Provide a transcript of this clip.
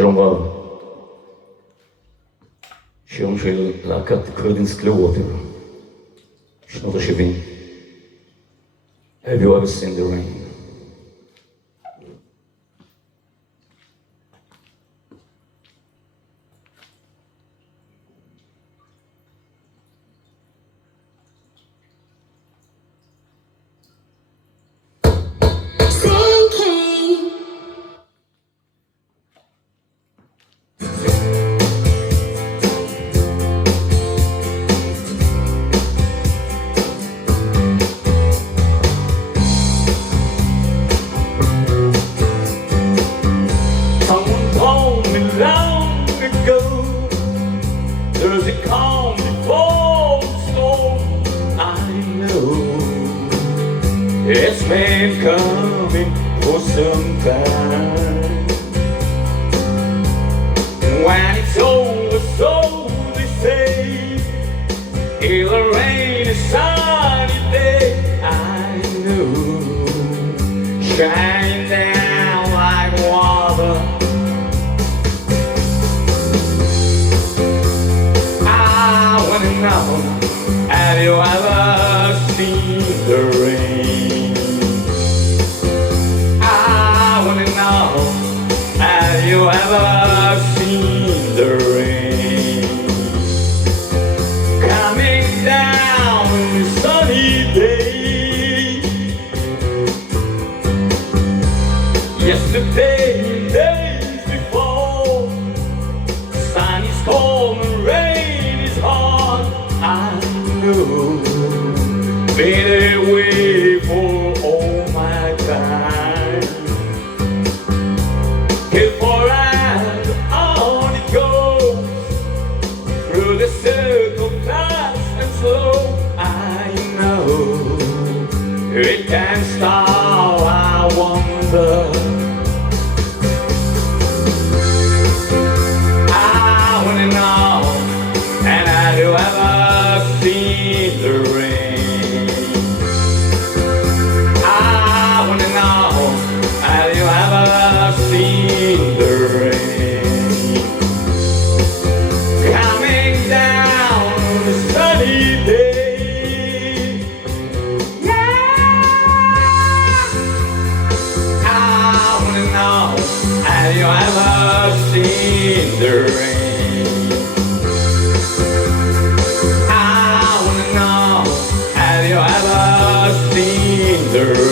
שלום רב, שיום של להקת קרדנס קלירווטר, שנות ה-70. Have you ever seen the rain? Does it come before the storm? I know it's been coming for some time. When it's over, so they say, it'll rain a sunny day. I know, shining down like water. Have you ever seen the rain? I wanna know, have you ever seen the rain? Coming down on a sunny day. Yesterday and days before, sun is cold and rain is hard. I know, been away for all my time. Here for us, on it goes, through the circle, fast and slow. I know, it can stop, I wonder. I wanna know, and have you ever seen the rain? I wanna know, have you ever seen the rain? Coming down on a sunny day. Yeah! I wanna know, have you ever seen the rain? Have you ever seen the rain?